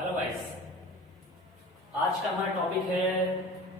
Hello guys, आज का हमारा टॉपिक है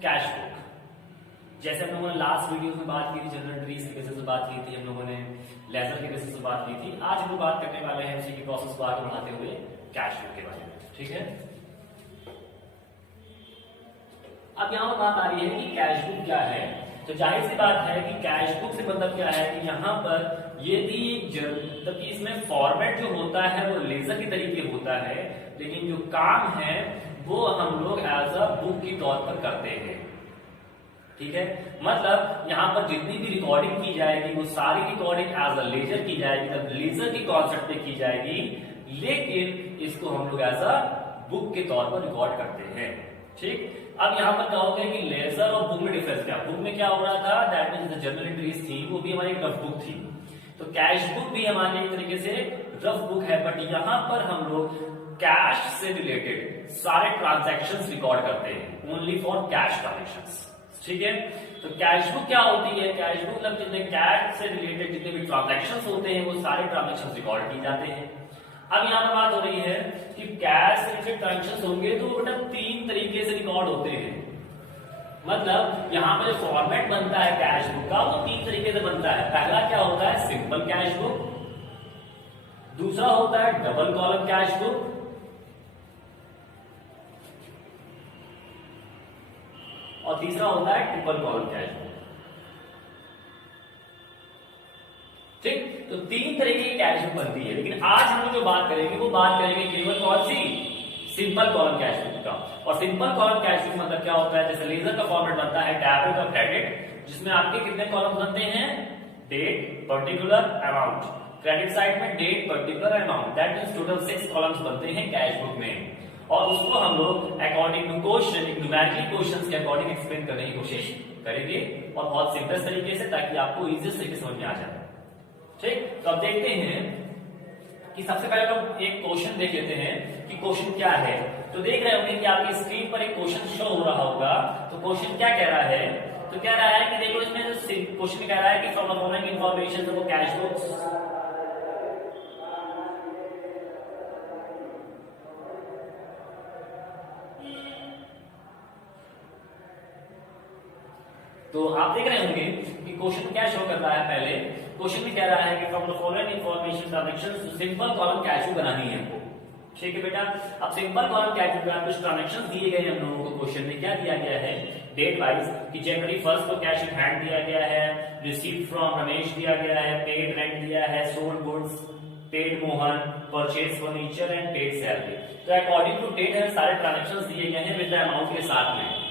कैश बुक। जैसे हम लोगों ने लास्ट वीडियो में बात की थी, जनरल ट्रीज के बेसिस पे बात की थी, हम लोगों ने लेजर के बेसिस पे बात की थी। आज हम लोग बात करने वाले हैं उसी की प्रोसेस को आगे बढ़ाते हुए कैश बुक के बारे में। ठीक है, अब यहाँ पर बात आ रही है कि कैश बुक क्या है। तो जाहिर सी बात है कि कैश बुक से मतलब क्या है कि यहाँ पर ये भी मतलब कि इसमें फॉर्मेट जो होता है वो लेजर के तरीके होता है, लेकिन जो काम है वो हम लोग एज अ बुक के तौर पर करते हैं। ठीक है, मतलब यहाँ पर जितनी भी रिकॉर्डिंग की जाएगी वो सारी रिकॉर्डिंग एज अ लेजर की जाएगी, मतलब लेजर के कॉन्सेप्ट पे की जाएगी, लेकिन इसको हम लोग एज अ बुक के तौर पर रिकॉर्ड करते हैं। ठीक, अब यहाँ पर क्या होगा कि लेजर और बुक में डिफरेंस क्या, बुक में क्या हो रहा था, दैट मींस जर्नल एंट्रीज थी, वो भी हमारी रफ बुक थी। तो कैश बुक भी हमारे एक तरीके से रफ बुक है, बट यहाँ पर हम लोग कैश से रिलेटेड सारे ट्रांजैक्शंस रिकॉर्ड करते हैं, ओनली फॉर कैश ट्रांजैक्शंस। ठीक है, तो कैश बुक क्या होती है, कैश बुक मतलब जितने कैश से रिलेटेड जितने भी ट्रांजैक्शंस होते हैं वो सारे ट्रांजैक्शंस रिकॉर्ड की जाते हैं। अब यहाँ पर बात हो रही है कि कैश से रिलेटेड ट्रांजैक्शंस होंगे तो मतलब तीन तरीके से रिकॉर्ड होते हैं। मतलब यहाँ पर जो फॉर्मेट बनता है कैश बुक का वो तीन तरीके से बनता है। पहला क्या होता है, सिंपल कैश बुक, दूसरा होता है डबल कॉलम कैश बुक, और तीसरा होता है ट्रिपल कॉलम कैश बुक। ठीक, तो तीन तरीके की कैश बुक बनती है, लेकिन आज हम लोग जो बात करेंगे वो बात करेंगे केवल कौन सी, सिंपल कॉलम कैश बुक का। और सिंपल कॉलम कैश बुक मतलब क्या होता है, जैसे लेजर का फॉर्मेट बनता है डेबिट और क्रेडिट, जिसमें आपके कितने कॉलम बनते हैं, date, particular, amount. Credit side में date, particular, amount, that means total 6 columns बनते हैं कैश बुक में। और उसको हम लोग according to question, numerical questions के अकॉर्डिंग एक्सप्लेन करने की कोशिश करेंगे, और बहुत सिंपल तरीके से, ताकि आपको इजी तरीके से समझ में आ जाए। ठीक, तो अब देखते हैं कि सबसे पहले हम एक क्वेश्चन देख लेते हैं कि क्वेश्चन क्या है। तो देख रहे होंगे कि आपकी स्क्रीन पर एक क्वेश्चन शो हो रहा होगा। तो क्वेश्चन क्या कह रहा है, तो कह रहा है कि देखो इसमें जो क्वेश्चन कह रहा है कि फ्रॉम द फॉलोइंग इंफॉर्मेशन वो कैश बुक्स, तो आप देख रहे होंगे कि क्वेश्चन क्या शो कर रहा है। पहले क्वेश्चन में कह रहा है कि from the following information transactions, simple column cash book बनानी है हमको। ठीक है बेटा, अब सिंपल कॉलम कैश बुक में कुछ ट्रांजैक्शंस दिए गए हैं हम लोगों को। क्वेश्चन में क्या दिया गया है, डेट वाइज कि जनवरी 1 को कैश इन हैंड दिया गया है, रिसीव्ड फ्रॉम रमेश दिया गया है, पेड रेंट दिया है, sold goods, paid Mohan, purchase furniture and paid salary. तो अकॉर्डिंग टू डेट है सारे ट्रांजैक्शंस दिए गए हैं विद द अमाउंट के साथ में।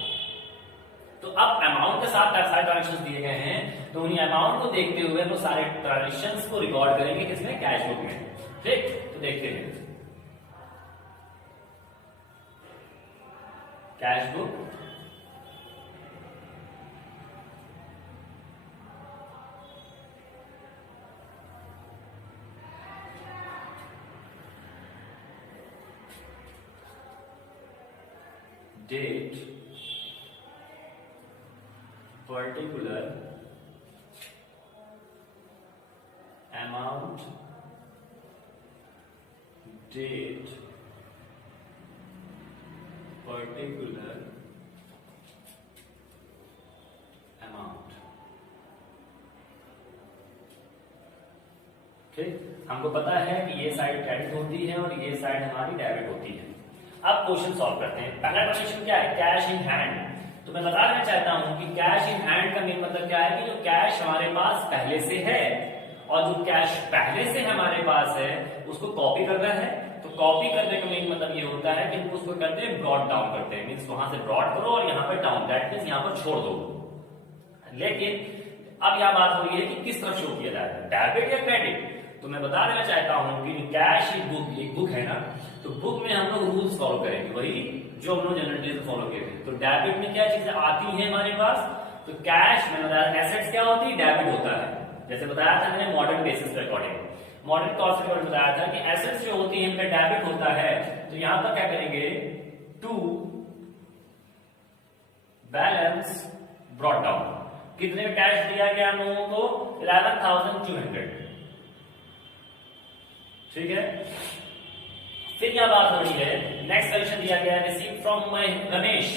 तो अब अमाउंट के साथ सारे ट्रांजैक्शंस दिए गए हैं, तो उन्हीं अमाउंट को देखते हुए हम सारे ट्रांजैक्शंस को रिकॉर्ड करेंगे किसमें, कैश बुक में। ठीक, तो देखते हैं cash book. Date, particular, amount, date, particular, amount. ठीक, हमको पता है कि ये साइड क्रेडिट होती है और ये साइड हमारी डेबिट होती है। अब क्वेश्चन सॉल्व करते हैं। पहला ट्रांजैक्शन क्या है, कैश इन हैंड। तो मैं बता देना चाहता हूं कि कैश इन हैंड का मेन मतलब क्या है कि जो कैश हमारे पास पहले से है, और जो कैश पहले से हमारे पास है उसको कॉपी करना है। तो कॉपी करने का मेन मतलब ये होता है कि हम उसको करते हैं ब्रॉड डाउन करते हैं, मींस वहां से ब्रॉड करो और यहाँ पर डाउन, दैट मींस यहाँ पर छोड़ दो। लेकिन अब यह बात हो रही है कि किस तरफ शो किया जाए, डेबिट या क्रेडिट। तो मैं बता देना चाहता हूं कि कैश इन बुक, एक बुक है ना, तो बुक में हम लोग रूल्स फॉलो करेंगे, वही जो हम लोग जनरल ट्रीज फॉलो किए थे। तो डेबिट में क्या चीजें आती है हमारे पास, तो कैश में बताया एसेट्स क्या होती है, डेबिट होता है। जैसे बताया था मैंने मॉडर्न बेसिस पे अकॉर्डिंग, मॉडर्न कॉस्ट अकॉर्डिंग बताया था कि एसेट्स जो होती है उनका डेबिट होता है। तो यहां पर क्या करेंगे, टू बैलेंस ब्रॉट डाउन। कितने कैश दिया गया हम लोगों को, 11,200। ठीक है, फिर यह बात हो रही है, नेक्स्ट क्वेश्चन दिया गया है रिसीव फ्रॉम माय रमेश।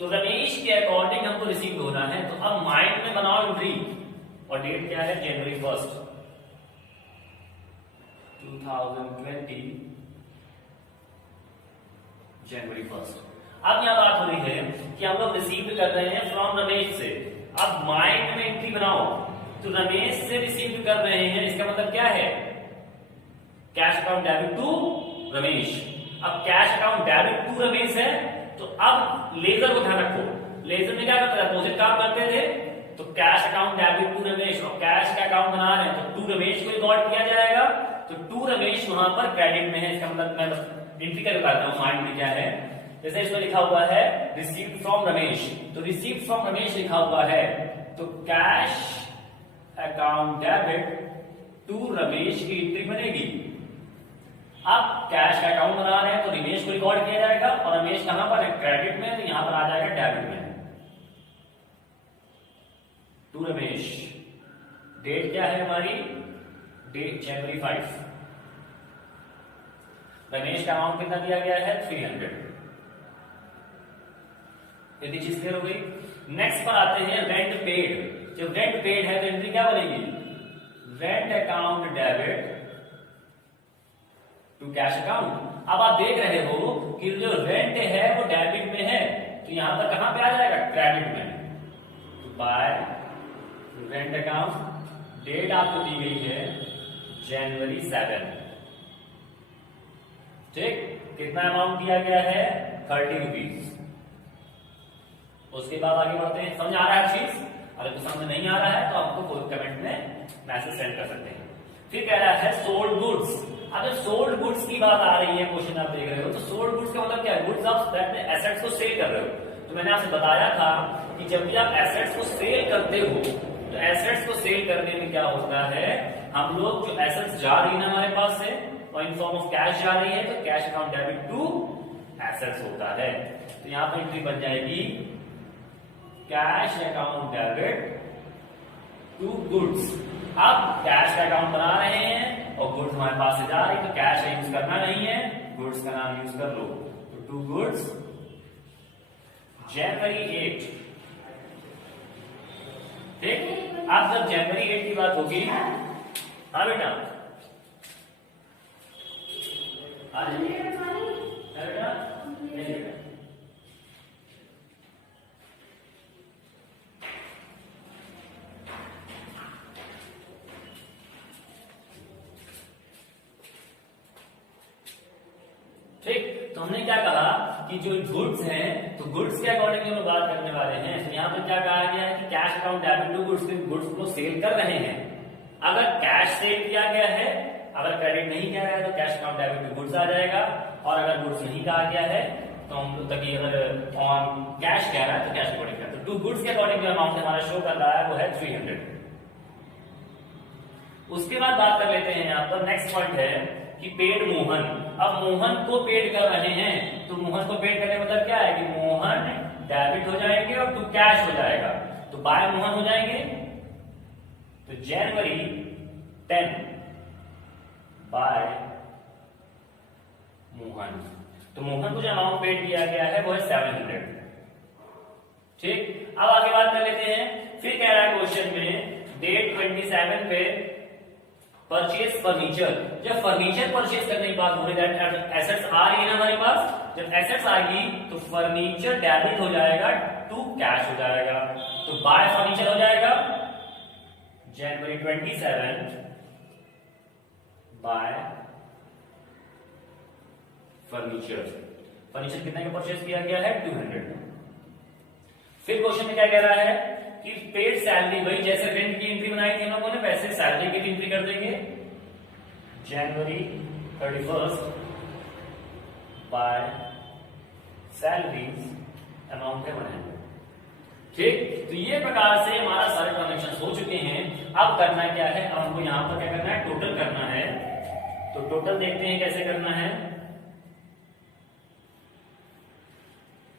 तो रमेश के अकॉर्डिंग हमको रिसीव होना है, तो अब माइंड में बनाओ एंट्री, और डेट क्या है जनवरी 1 2020 जनवरी 1। अब यहां बात हो रही है कि हम लोग रिसीव कर रहे हैं फ्रॉम रमेश से। अब माइंड में एंट्री बनाओ, तो रमेश से रिसीव कर रहे हैं, इसका मतलब क्या है cash account debit to Ramesh. अब cash account debit to Ramesh है, तो अब लेजर को ध्यान रखो, लेजर में क्या करते थे अपोजिट काम करते थे, तो cash account debit to Ramesh और कैश का अकाउंट बना रहे हैं तो टू रमेश को रिकॉर्ड किया जाएगा, तो टू रमेश वहां पर क्रेडिट में है। इसका मतलब मैं बस एंट्री कर बताता हूं माइंड में क्या है। जैसे इसमें लिखा हुआ है रिसीव्ड फ्रॉम रमेश, तो रिसीव्ड फ्रॉम रमेश लिखा हुआ है, तो cash account debit to Ramesh की एंट्री बनेगी। अब कैश का अकाउंट बना रहे हैं तो रमेश को रिकॉर्ड किया जाएगा, और रमेश कहां पर है क्रेडिट में, तो यहां पर आ जाएगा डेबिट में टू रमेश। डेट क्या है हमारी, डेट जनवरी 5। रमेश का अमाउंट कितना दिया गया है 300। यदि चीज क्लियर हो गई। नेक्स्ट पर आते हैं रेंट पेड। जब रेंट पेड है तो एंट्री क्या बनेगी, rent account debit to cash account. अब आप देख रहे हो कि जो रेंट है वो डेबिट में है, तो यहां पर कहां पे आ जाएगा क्रेडिट में, तो बाय रेंट अकाउंट। डेट आपको दी गई है जनवरी 7। ठीक, कितना अमाउंट दिया गया है 30 रुपीज। उसके बाद आगे बढ़ते हैं, समझ आ रहा है चीज। अगर कुछ समझ नहीं आ रहा है तो आपको कोई कमेंट में मैसेज सेंड कर सकते हैं। फिर कह रहा है सोल्ड गुड्स। अगर सोल्ड गुड्स की बात आ रही है, क्वेश्चन आप देख रहे हो, तो सोल्ड गुड्स का मतलब क्या है, गुड्स आप एसेट्स को सेल कर रहे हो। तो मैंने आपसे बताया था कि जब भी आप एसेट्स को सेल करते हो, तो एसेट्स को सेल करने में क्या होता है, हम लोग जो एसेट्स जा रही है हमारे पास से और इन फॉर्म ऑफ कैश जा रही है, तो cash account debit to assets होता है। तो यहां पर एंट्री बन जाएगी cash account debit to goods. अब कैश का अकाउंट बना रहे हैं और गुड्स हमारे पास से जा रही, तो कैश का यूज करना नहीं है, गुड्स का नाम यूज कर लो। तो टू गुड्स जनवरी 8। ठीक, अब जब जनवरी 8 की बात होगी, हाँ बेटा ठीक। तो हमने क्या कहा कि जो गुड्स हैं, तो गुड्स के अकॉर्डिंग हम बात करने वाले हैं। तो यहाँ पर क्या कहा गया है कि cash account debit to goods, goods को सेल कर रहे हैं। अगर कैश सेल किया गया है, अगर क्रेडिट नहीं किया गया है तो cash account debit to goods आ जाएगा, और अगर गुड्स नहीं कहा गया है तो हम लोग तक अगर ऑन कैश कह रहा है तो कैश अकॉर्डिंग करते हैं। तो टू गुड्स के अकॉर्डिंग जो अमाउंट हमारा शो कर रहा है वो है 300। उसके बाद बात कर लेते हैं यहाँ पर नेक्स्ट पॉइंट है कि पेड मोहन। अब मोहन को पेड कर रहे हैं, तो मोहन को पेड करने मतलब क्या है कि मोहन डेबिट हो जाएंगे और टू कैश हो जाएगा, तो बाय मोहन हो जाएंगे। तो जनवरी 10 बाय मोहन। तो मोहन को जो अमाउंट पेड किया गया है वो है 700। ठीक, अब आगे बात कर लेते हैं। फिर कह रहा है क्वेश्चन में डेट 27 पे परचेज फर्नीचर। जब फर्नीचर परचेज करने की बात हो रही है, एसेट्स आ रही है ना हमारे पास, जब एसेट्स आएगी तो फर्नीचर डेबिट हो जाएगा टू कैश हो जाएगा, तो बाय फर्नीचर हो जाएगा जनवरी 27 बाय फर्नीचर। फर्नीचर कितने का परचेज किया गया है 200। फिर क्वेश्चन में क्या कह रहा है कि पेड सैलरी, वही जैसे रेंट की एंट्री बनाई थी हम लोगों ने वैसे सैलरी की एंट्री कर देंगे जनवरी 31 बाय सैलरीज अमाउंट है 100। ठीक, तो ये प्रकार से हमारा सारे ट्रांजेक्शन हो चुके हैं। अब करना क्या है, अब हमको यहां पर क्या करना है, टोटल करना है। तो टोटल देखते हैं कैसे करना है,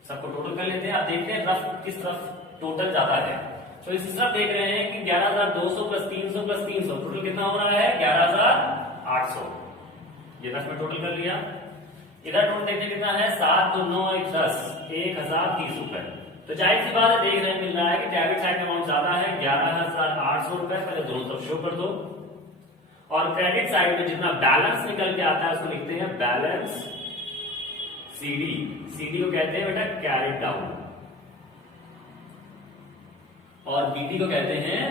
सबको टोटल कर लेते हैं। अब देखते हैं रफ किस तरफ टोटल ज्यादा है। तो इस तरफ देख रहे हैं कि 11,200 प्लस 300 प्लस 300 टोटल कितना हो रहा है 11,800। ये इसमें टोटल कर लिया। इधर टोटल देखते कितना है, 7 2 9 1 10, 1030 रुपए। तो जाहिर सी बात है, देख रहे मिल रहा है कि डेबिट साइड में अमाउंट ज्यादा है, 11,800 रुपए। पहले दोनों तरफ शो कर दो। और क्रेडिट साइड में जितना बैलेंस निकल के आता है उसको लिखते हैं बैलेंस सीडी। सीडी को कहते हैं बेटा कैरिड डाउन, और बीडी को कहते हैं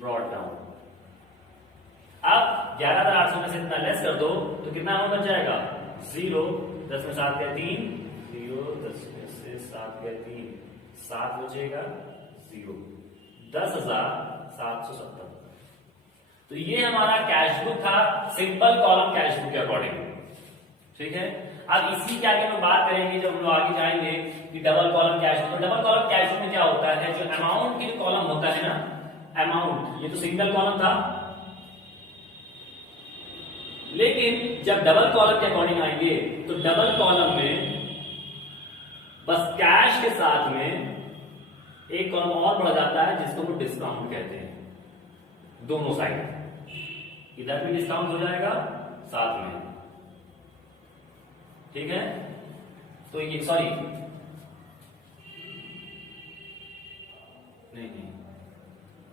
ब्रॉड डाउन। अब 11,800 में से इतना लेस कर दो तो कितना अमाउंट बच जाएगा, 0। 10 में 7 गया 3, 0। 10 में से 7 गया 3, 7 बचेगा 0, 10,770। तो ये हमारा कैश बुक था, सिंपल कॉलम कैश बुक के अकॉर्डिंग। ठीक है, अब इसी के आगे हम बात करेंगे जब हम लोग आगे जाएंगे कि डबल कॉलम कैश बुक। तो डबल कॉलम कैश बुक में क्या होता है, जो अमाउंट के कॉलम होता है ना, अमाउंट, ये तो सिंगल कॉलम था, लेकिन जब डबल कॉलम के अकॉर्डिंग आएंगे तो डबल कॉलम में बस कैश के साथ में एक कॉलम और बढ़ जाता है जिसको वो डिस्काउंट कहते हैं। दोनों साइड इधर भी डिस्काउंट हो जाएगा साथ में। ठीक है, तो ये सॉरी नहीं,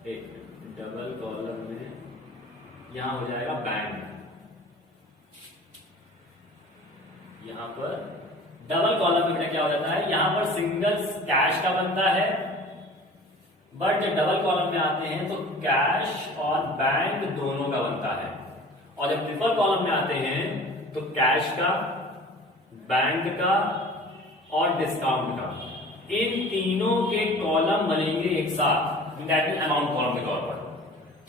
एक डबल कॉलम में यहां हो जाएगा बैंक। यहां पर डबल कॉलम में क्या हो जाता है, यहां पर सिंगल कैश का बनता है, बट जब डबल कॉलम में आते हैं तो कैश और बैंक दोनों का बनता है। और जब ट्रिपल कॉलम में आते हैं तो कैश का, बैंक का और डिस्काउंट का, इन तीनों के कॉलम बनेंगे एक साथ, अमाउंट कॉलम के तौर पर।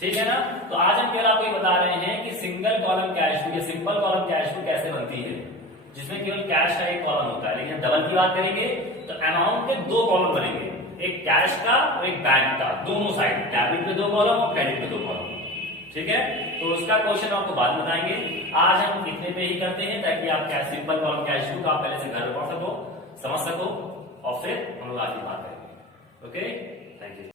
ठीक है ना, तो आज हम केवल आपको ये बता रहे हैं कि सिंगल कॉलम कैश बुक या सिंपल कॉलम कैश बुक कैसे बनती है, जिसमें केवल कैश का एक कॉलम होता है। लेकिन डबल की बात करेंगे तो अमाउंट के 2 कॉलम बनेंगे, एक कैश का और एक बैंक का, दोनों साइड, डेबिट पे 2 कॉलम और क्रेडिट पे 2 कॉलम। ठीक है, तो उसका क्वेश्चन आपको बाद में बताएंगे। आज हम इतने पे ही करते हैं ताकि आप क्या सिंपल कॉलम कैश बुक आप पहले से घर में पढ़ सको, समझ सको, और फिर हम लोग आगे बात करेंगे। Okay, thank you.